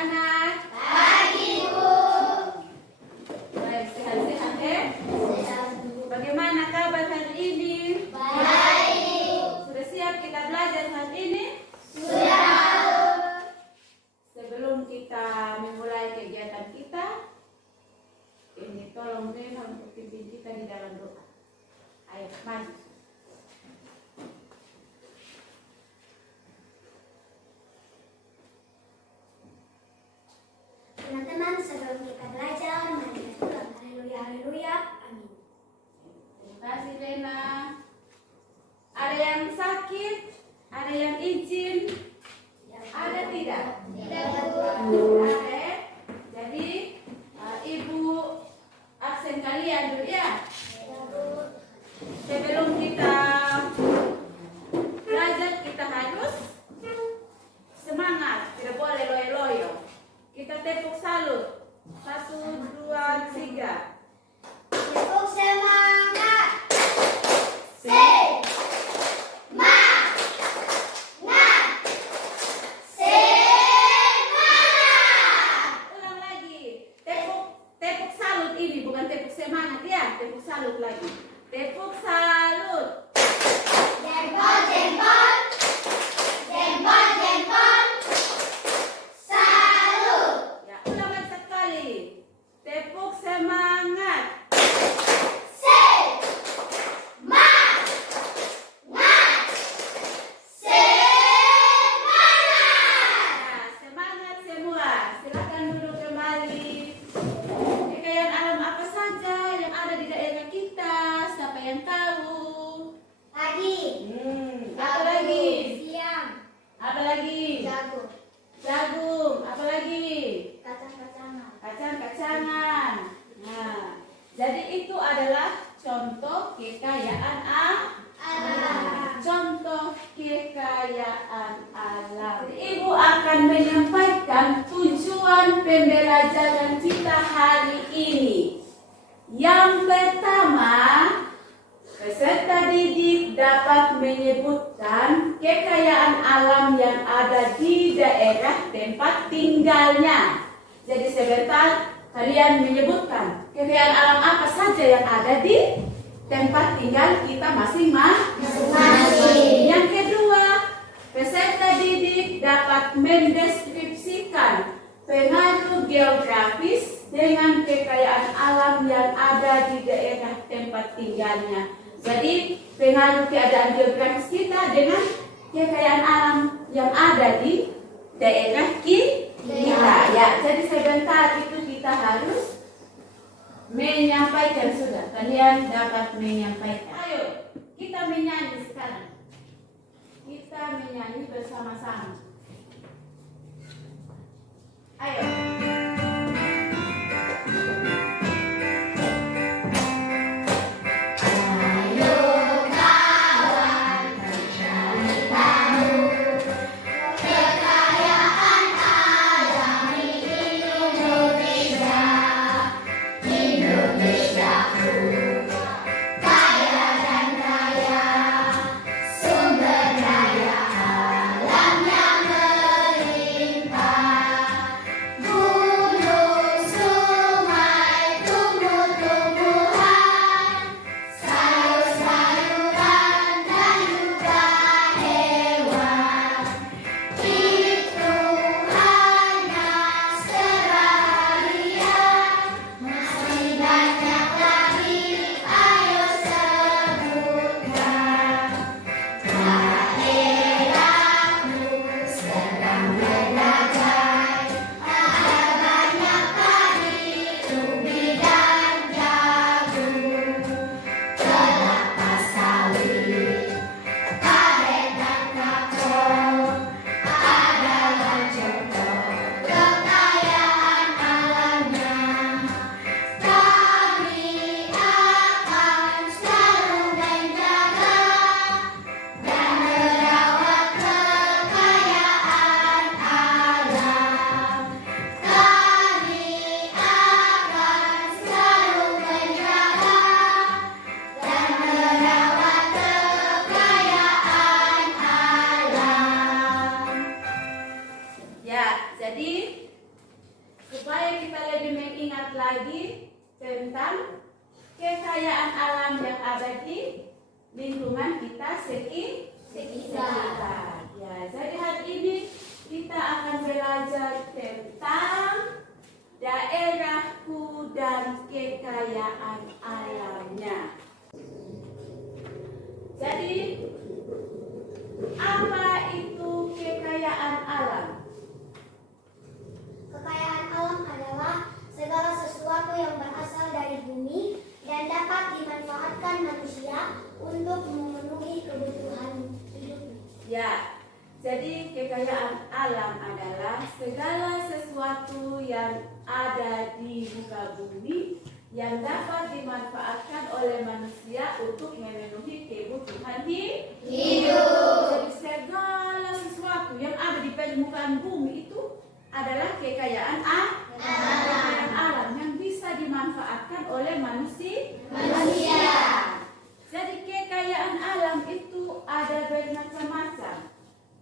anak-anak? Pagi, Bu. Baik, sehat-sehat ya? Sehat, Bu. Bagaimana kabar hari ini? Baik. Sudah siap kita belajar hari ini? Sudah. Sebelum kita memulai kegiatan kita, ini tolong Rena untuk pimpin kita di dalam doa. Ayo, maju. Teman-teman, sebelum kita belajar, mari kita pulang. Haleluya, haleluya. Amin. Terima kasih Rena. Ada yang sakit? Ada yang izin? Ada tidak? Tidak, Bu. Ada ya? Jadi Ibu absen kalian dulu ya. Sebelum kita belajar kita harus semangat, tidak boleh loyo-loyo. Kita tepuk salut. 1, 2, 3. Tepuk semangat. Ulang lagi. Tepuk salut ini bukan tepuk semangat ya. Tepuk salut lagi. Tepuk salut. Jempol, jempol. Jempol, jempol. Salut. Ya, ulang lagi sekali. Tepuk semangat. Nah, semangat semua. Silakan duduk kembali. Kekayaan alam apa saja yang ada di daerah kita? Siapa yang tahu? Pagi. Apa lagi? Siang. Apa lagi? Jagung. Jagung. Apa lagi? Kacang-kacangan. Kacang-kacangan. Nah, jadi itu adalah contoh kekayaan contoh kekayaan alam. Ibu akan menyampaikan tujuan pembelajaran kita hari ini. Yang pertama, peserta didik dapat menyebutkan kekayaan alam yang ada di daerah tempat tinggalnya. Jadi sebentar kalian menyebutkan kekayaan alam apa saja yang ada di tempat tinggal kita masing-masing. Yang kedua, peserta didik dapat mendeskripsikan pengaruh geografis dengan kekayaan alam yang ada di daerah tempat tinggalnya. Jadi pengaruh keadaan geografis kita dengan kekayaan alam yang ada di daerah kita. Ya, jadi sebentar itu kita harus menyampaikan sudah. Kalian dapat menyampaikan. Ayo, kita menyanyi sekarang. Kita menyanyi bersama-sama. Ayo. Sumber daya alam yang melimpah. lagi tentang kekayaan alam yang ada di lingkungan kita sekitar. Ya, jadi hari ini kita akan belajar tentang daerahku dan kekayaan alamnya. Jadi, apa itu kekayaan alam? Kekayaan alam adalah segala sesuatu yang berasal dari bumi dan dapat dimanfaatkan manusia untuk memenuhi kebutuhan hidupnya. Ya, jadi kekayaan alam adalah segala sesuatu yang ada di muka bumi yang dapat dimanfaatkan oleh manusia untuk memenuhi kebutuhan hidup. Jadi segala sesuatu yang ada di permukaan bumi itu adalah kekayaan alam yang bisa dimanfaatkan oleh manusia. Jadi kekayaan alam itu ada bermacam-macam.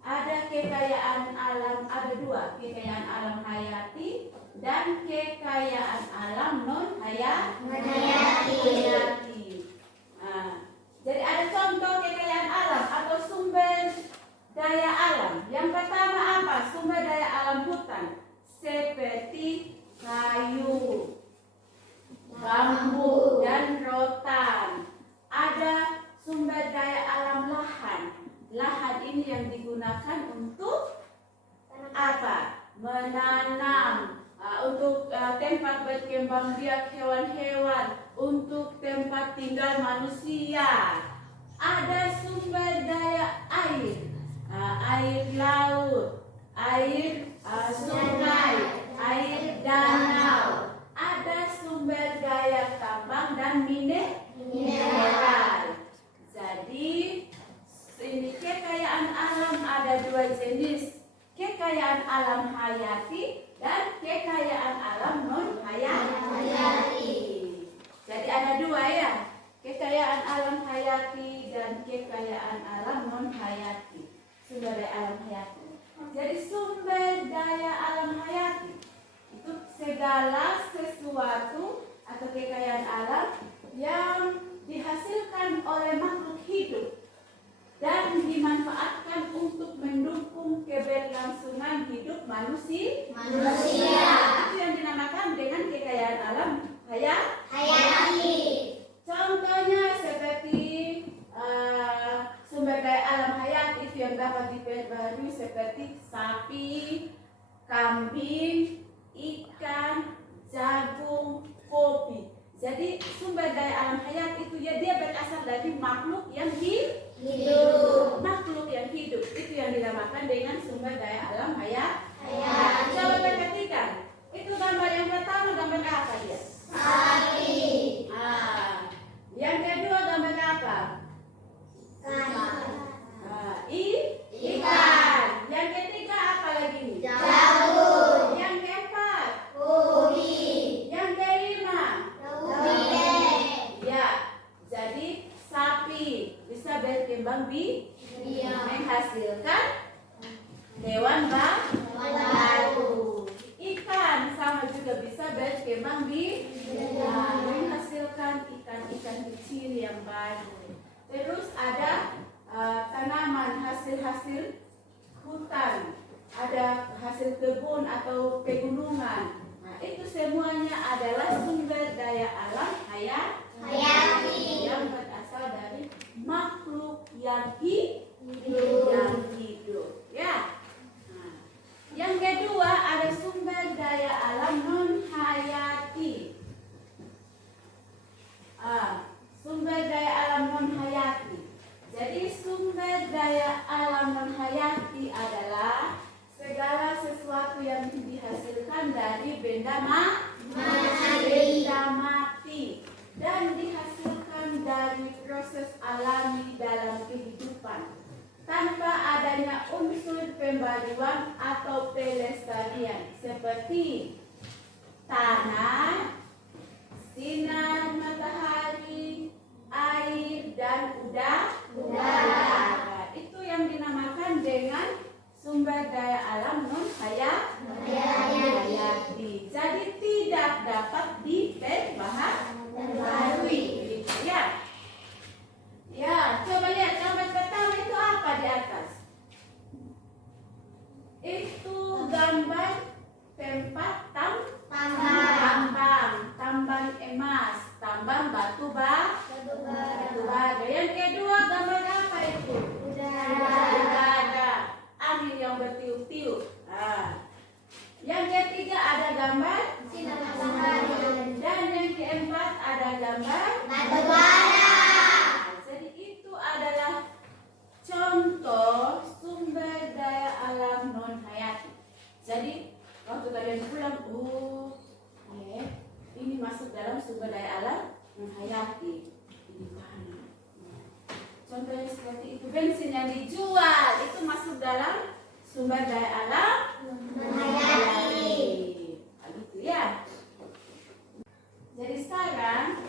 Ada kekayaan alam, ada dua, kekayaan alam hayati dan kekayaan alam non hayati. Jadi ada contoh kekayaan alam atau sumber daya alam. Yang pertama apa? Sumber daya alam hutan seperti kayu, bambu, dan rotan. Ada sumber daya alam lahan. Lahan ini yang digunakan untuk apa? Menanam, untuk tempat berkembang biak hewan-hewan, untuk tempat tinggal manusia. Ada sumber daya air, air laut, air sungai, air danau. Ada sumber daya tambang dan mineral. Jadi ini kekayaan alam ada dua jenis, kekayaan alam hayati dan kekayaan alam non hayati. Jadi ada dua ya, kekayaan alam hayati dan kekayaan alam non hayati. Sumber daya alam hayati. Jadi sumber daya alam hayati itu segala sesuatu atau kekayaan alam yang dihasilkan oleh makhluk hidup dan dimanfaatkan untuk mendukung keberlangsungan hidup manusia. Itu yang dinamakan dengan kekayaan alam hayati. Contohnya seperti sumber daya alam hayati itu yang dapat diperbarui seperti sapi, kambing, ikan, jagung, kopi. Jadi sumber daya alam hayati itu ya dia berasal dari makhluk yang hidup. Makhluk yang hidup itu yang dinamakan dengan sumber daya alam hayati. Coba perhatikan, itu gambar yang pertama gambar apa dia? Sapi. Yang kedua gambar apa? Ikan. Yang ketiga apa lagi nih? Jagung. Yang keempat? Kopi. Yang kelima? Ya, jadi sapi bisa berkembang menghasilkan hewan baru. Ikan sama juga bisa berkembang menghasilkan ikan-ikan kecil yang baru. Terus ada tanaman hasil-hasil hutan, ada hasil kebun atau pegunungan. Nah, itu semuanya adalah sumber daya alam hayati yang berasal dari makhluk yang hidup. Ya. Nah, yang kedua ada sumber daya alam non hayati. Sumber daya alam non hayati. Jadi sumber daya alam non hayati adalah segala sesuatu yang dihasilkan dari benda mati dan gambar batu bara. Yang kedua gambar apa itu? Udara. Angin yang bertiup-tiup. Yang ketiga ada gambar Sinar matahari. dan yang keempat ada gambar Batu bara. Jadi itu adalah contoh sumber daya alam non hayati. Jadi waktu kalian pulang, ini masuk dalam sumber daya alam non hayati. Ini bahan. Contohnya seperti itu, bensin yang dijual itu masuk dalam sumber daya alam Non hayati. Gitu ya. Jadi sekarang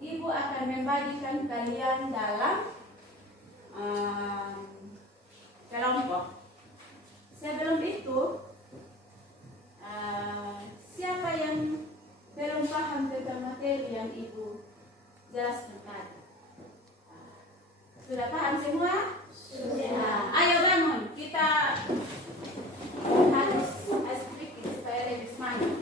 Ibu akan membagikan kalian dalam kelompok. Sebelum itu, siapa yang belum paham tentang materi yang Ibu jelaskan tadi? Sudah paham semua? Sudah. Ayo bangun, kita harus sedikit supaya lebih semangat.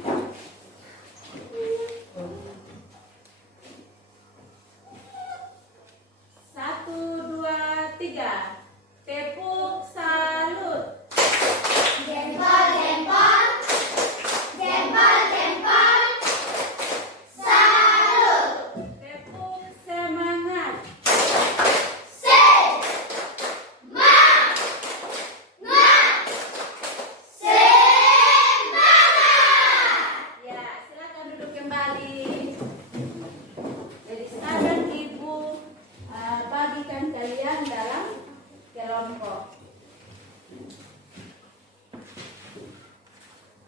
1, 2, 3. Tepuk salut. Jempol, jempol. Jempol, jempol. Salut. Tepuk semangat. Semangat. Semangat. Ya, silakan duduk kembali. Jadi sekarang Ibu bagikan kalian dalam kelompok.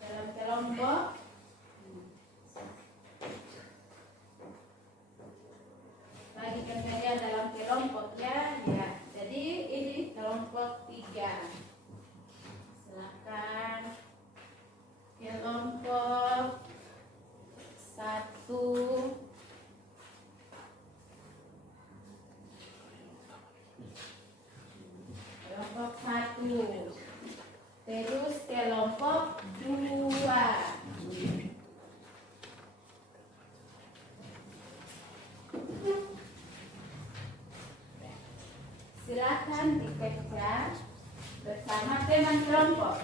Dalam kelompok. Bagikan kalian dalam kelompok ya. Ya. Jadi ini kelompok 3. Silakan. Kelompok 1. Kelompok 1. Terus kelompok 2. Silakan dikerja bersama teman kelompok.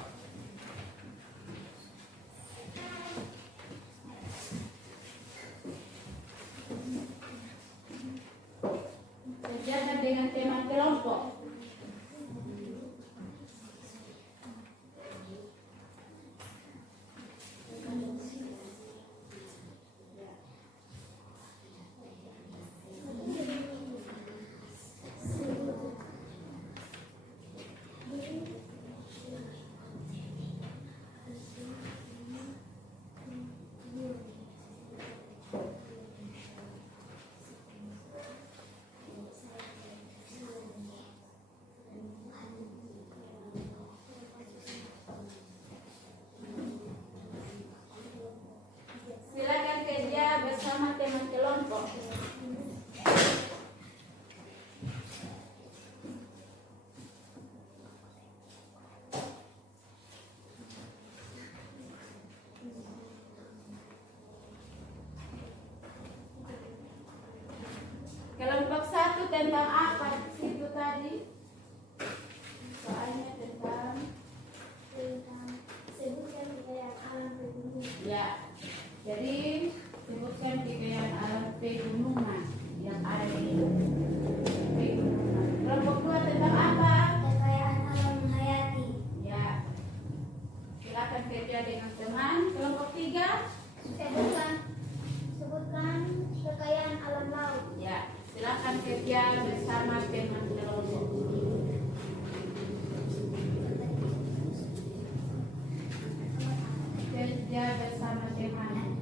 Kerjakan dengan teman kelompok. Silakan kerja bersama teman kelompok. Kelompok 1 tentang apa situ tadi? Soalnya tentang Sebutkan kekayaan alam berbumi. ya. Jadi sebutkan kekayaan alam pegunungan yang ada di pegunungan. Kelompok 2 tentang apa? Kekayaan alam hayati. Ya. Silakan kerja dengan teman. Kelompok 3. Sebutkan kekayaan alam laut. Ya. Silakan kerja bersama teman kelompok. Kerja bersama teman.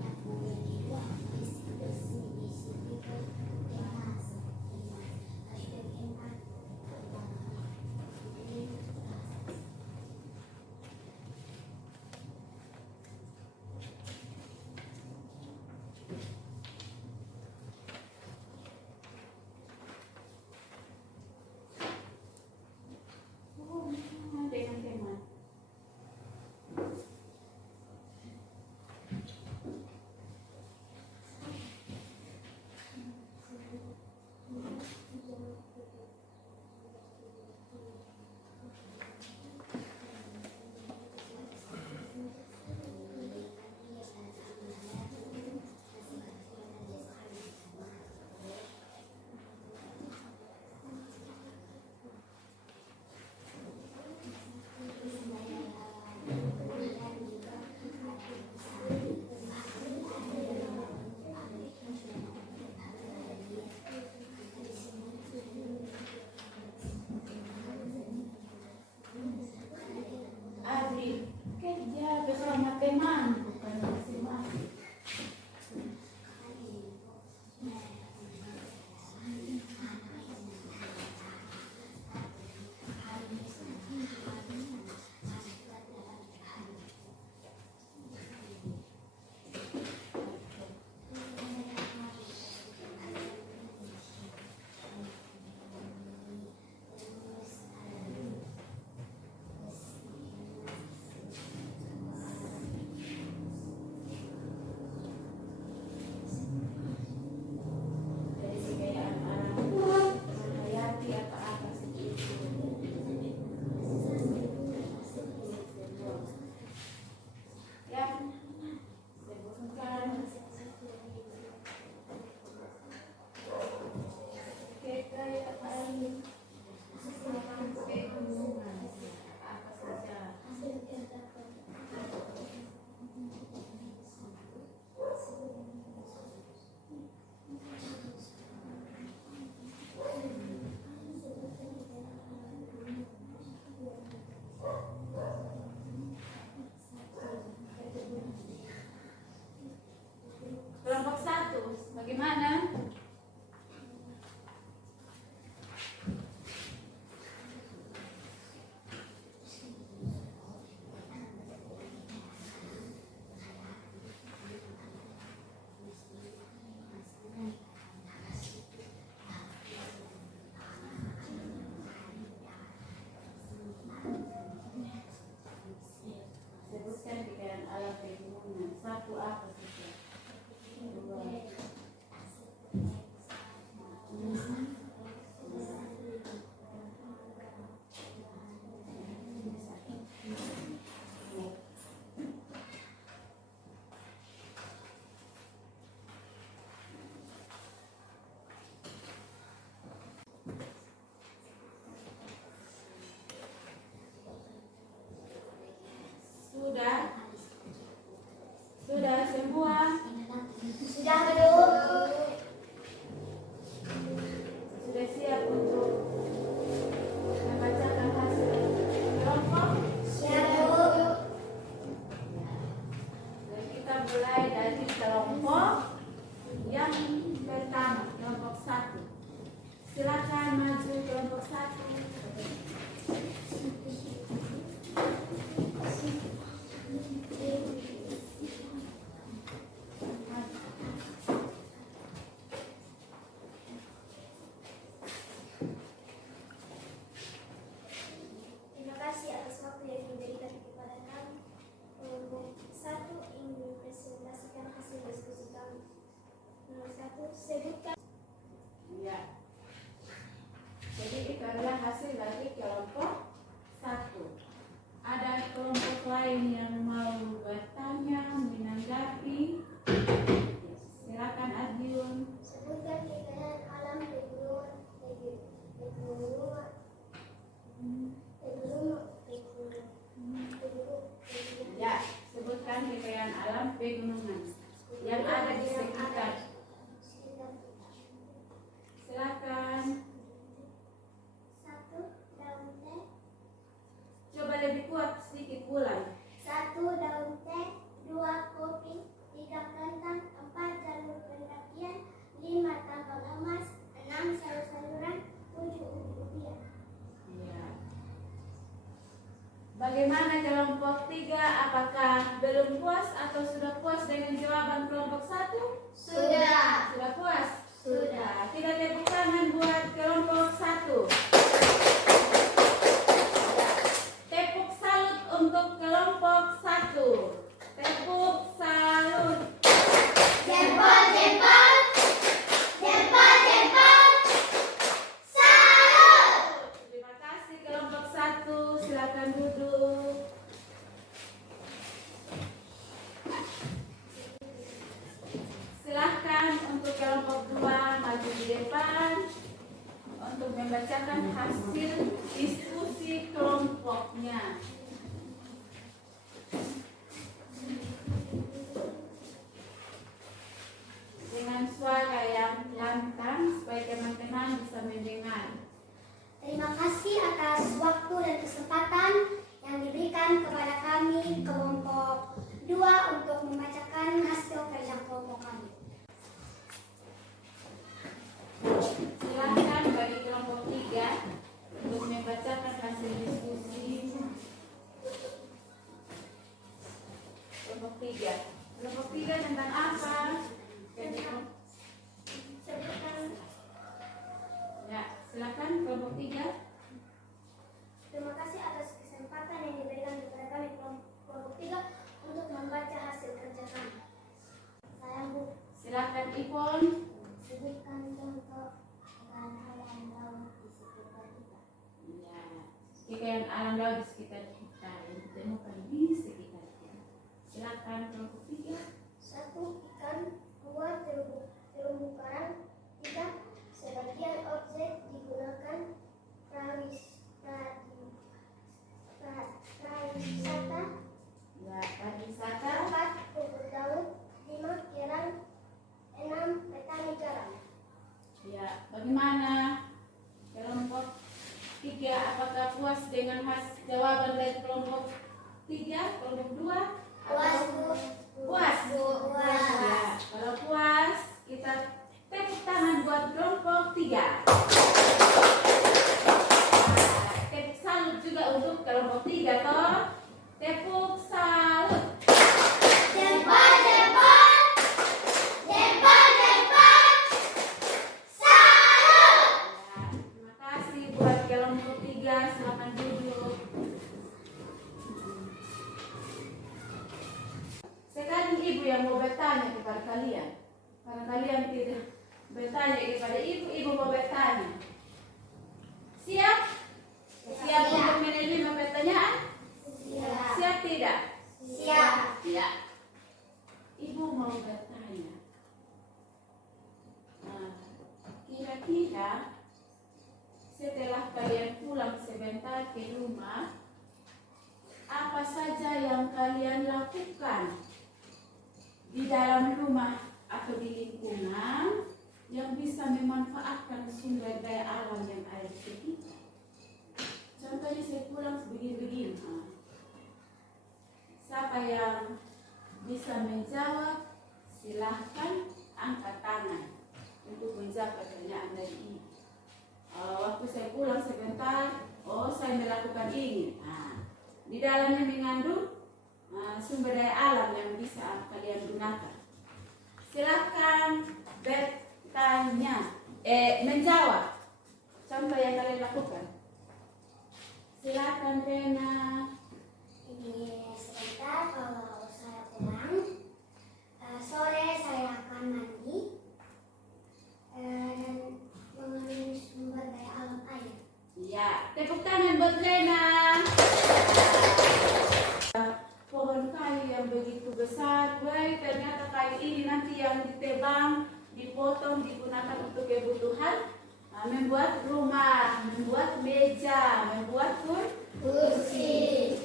Bagaimana? Sebutkan kekayaan alam pegunungan. Satu apa saja? Dua. Sudah? Sudah semua? Sudah belum? Sudah siap untuk membacakan hasil kelompok? Siap, Bu. Dan kita mulai dari kelompok yang pertama, kelompok 1. Silakan maju kelompok 1. Terima kasih atas waktu yang diberikan kepada kami. Kelompok 1 ingin mempresentasikan hasil diskusi kami. Nomor 1, sebutkan. Ya. Jadi itu adalah hasil dari kelompok 1. Ada kelompok lain yang mau bertanya, menanggapi? Silakan Adiun. Sebutkan kekayaan alam pegunungan. Ya, sebutkan kekayaan alam pegunungan yang ada di sekitar. Silakan. 1, daun teh. Coba lebih kuat sedikit bulan. 1, daun teh. 2, kopi. 3, kentang. 4, jalur pendakian. 5, tambang emas. 6, sayur-sayuran. 7, umbi-umbian. Ya. Bagaimana kelompok 3? Apakah belum puas atau sudah puas dengan jawaban kelompok 1? Sudah. Sudah puas? Sudah. Kita tepuk tangan buat kelompok 1. Tepuk salut untuk kelompok 1. Tepuk salut. Jempol, jempol. Jempol, jempol. Salut. Terima kasih kelompok 1. Silakan duduk. Silahkan untuk kelompok 2 maju di depan untuk membacakan hasil diskusi kelompoknya. Dengan suara yang lantang supaya teman-teman bisa mendengar. Terima kasih atas waktu dan kesempatan yang diberikan kepada kami kelompok 2 untuk membacakan hasil kerja kelompok kami. Silahkan bagi kelompok 3 untuk membacakan hasil diskusi. Kelompok 3. Kelompok 3 tentang apa? Sebutkan. Ya, silakan kelompok 3. Terima kasih atas kesempatan yang diberikan kepada kami kelompok 3 untuk membaca hasil kerja kami. Saya Bu. Silakan Ipon. Sebutkan contoh kekayaan alam laut di sekitar kita. Ya, kekayaan alam laut di sekitar kita yang ditemukan di sekitar kita. Silakan kelompok 3. 1, ikan. 2, terumbu karang. 3, sebagian objek digunakan prawisata. Ya, pariwisata. 4, rumput laut. 5, kerang. 6, petani garam. Ya, bagaimana kelompok 3? Apakah puas dengan jawaban dari kelompok 3? Kelompok 2? Puas, Bu. Puas? Puas. Ya, kalau puas kita 3. Tepuk salut juga untuk kelompok 3 toh. Tepuk salut. Jempol, jempol. Jempol, jempol. Salut. Ya, terima kasih buat kelompok 3. Silakan duduk. Sekarang ibu yang mau bertanya kepada kalian. Karena kalian tidak bertanya kepada ibu mau bertanya. Siap? Siap untuk menerima pertanyaan? Siap. Siap tidak? Siap. Ya. Ibu mau bertanya. Kira-kira setelah kalian pulang sebentar ke rumah, apa saja yang kalian lakukan di dalam rumah atau di lingkungan yang bisa memanfaatkan sumber daya alam yang ada di sekitar? Contohnya saya pulang begini-begini. Siapa yang bisa menjawab? Silahkan angkat tangan untuk menjawab pertanyaan dari ini. Waktu saya pulang sebentar, saya melakukan ini. Di dalamnya mengandung sumber daya alam yang bisa kalian gunakan. Silahkan bertanya, menjawab. Contoh yang kalian lakukan. Silakan Rena. Ini sebentar kalau saya pulang. Sore saya akan mandi dan mengambil sumber daya alam air. Ya, tepuk tangan buat Rena. Pohon kayu yang begitu besar, baik ternyata kayu ini nanti yang ditebang, dipotong, digunakan untuk kebutuhan membuat rumah, membuat meja, membuat kursi.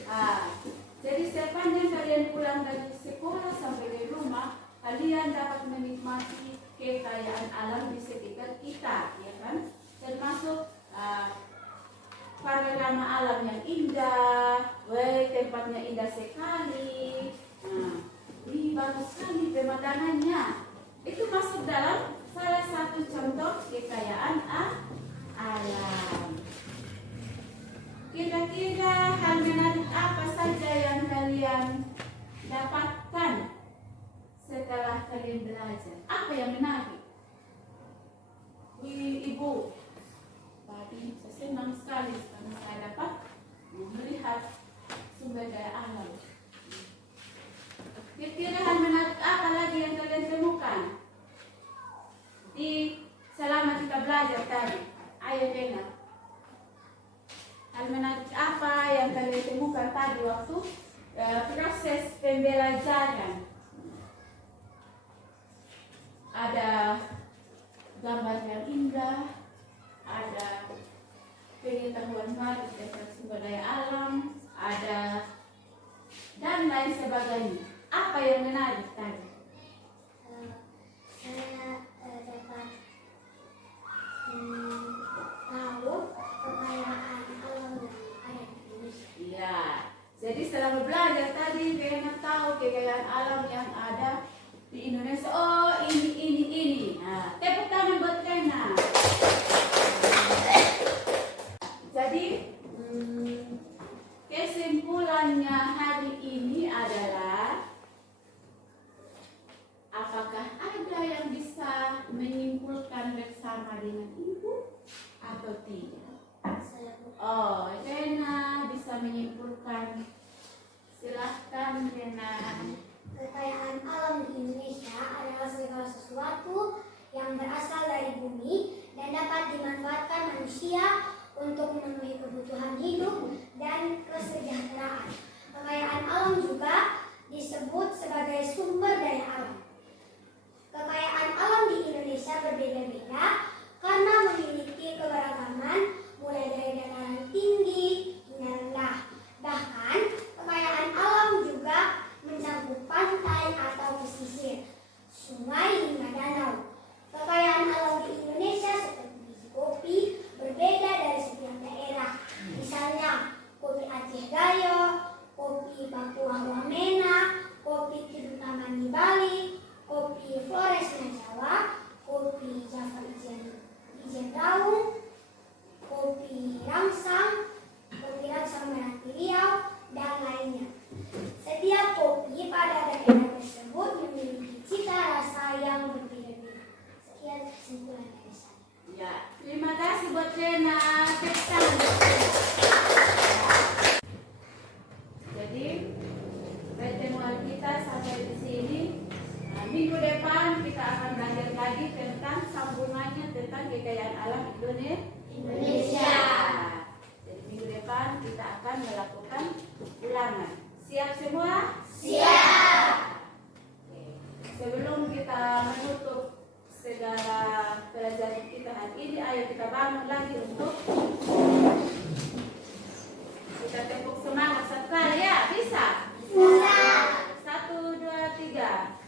Jadi sepanjang kalian pulang dari sekolah sampai ke rumah, kalian dapat menikmati kekayaan alam di sekitar kita, ya kan? Termasuk panorama alam yang indah, tempatnya indah sekali. Ini bagus sekali pemandangannya. Itu masuk dalam salah satu contoh kekayaan alam. Kira-kira hal menarik apa saja yang kalian dapatkan setelah kalian belajar? Apa yang menarik? Ibu, tadi saya senang sekali karena saya dapat melihat sumber daya alam. Kira-kira hal menarik apa lagi yang kalian temukan selama kita belajar tadi? Ayo Rena. Hal menarik apa yang kalian temukan tadi waktu proses pembelajaran? Ada gambar yang indah, ada pengetahuan baru tentang sumber daya alam, ada dan lain sebagainya. Apa yang menarik tadi? Saya dapat tahu kekayaan alam yang ada di Indonesia. Ya, jadi selama belajar tadi Rena tahu kekayaan alam yang ada di Indonesia. Oh, ini. Nah, tepuk tangan buat Rena. Jadi kesimpulannya hari ini adalah, apakah ada yang bisa menyimpulkan bersama dengan ibu atau tidak? Oh, Rena bisa menyimpulkan. Silahkan Rena. Kekayaan alam di Indonesia adalah segala sesuatu yang berasal dari bumi dan dapat dimanfaatkan manusia untuk memenuhi kebutuhan hidup dan kesejahteraan. Kekayaan alam juga disebut sebagai sumber daya alam. Kekayaan alam di Indonesia berbeda-beda karena memiliki keberagaman mulai dari dataran tinggi hingga rendah. Bahkan kekayaan alam juga mencakup pantai atau pesisir, sungai hingga danau. Kekayaan alam di Indonesia seperti biji kopi berbeda dari setiap daerah. Misalnya kopi Aceh Gayo, kopi Papua Wamena, kopi Kidul Taman di Bali, kopi Flores Kekayaan Alam Indonesia. Jadi minggu depan kita akan melakukan ulangan. Siap semua? Siap. Oke. Sebelum kita menutup segala pelajaran kita hari ini, ayo kita bangun lagi untuk kita tepuk semangat sekali ya. Bisa? Bisa. 1, 2, 3.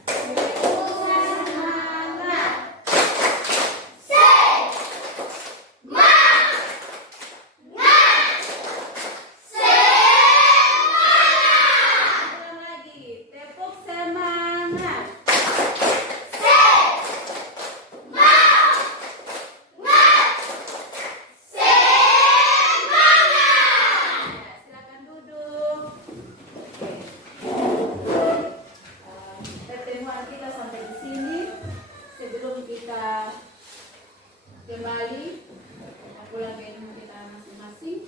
Pertemuan kita sampai di sini. Sebelum kita kembali pulang ke rumah kita masing-masing,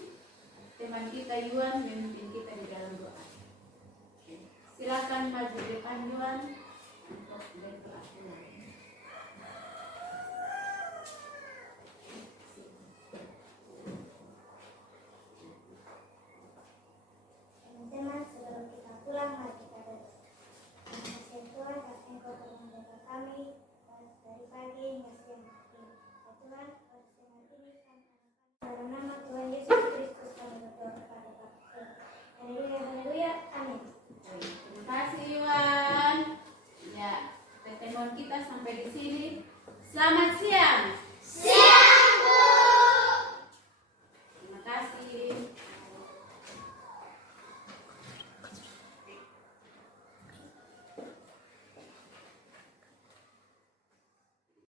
teman kita Yuan memimpin kita di dalam doa. Silakan maju depan Yuan untuk berdoa. Teman-teman, sebelum kita pulang, mari kita berdoa. Terima kasih Tuhan, karena Engkau telah menjaga kami dari pagi hingga siang hari. Ya Tuhan, pada siang hari ini kami dalam nama Tuhan Yesus Kristus kami berdoa kepada Bapa. Haleluya, haleluya, amin. Terima kasih Yuan. Ya, pertemuan kita sampai di sini. Selamat siang.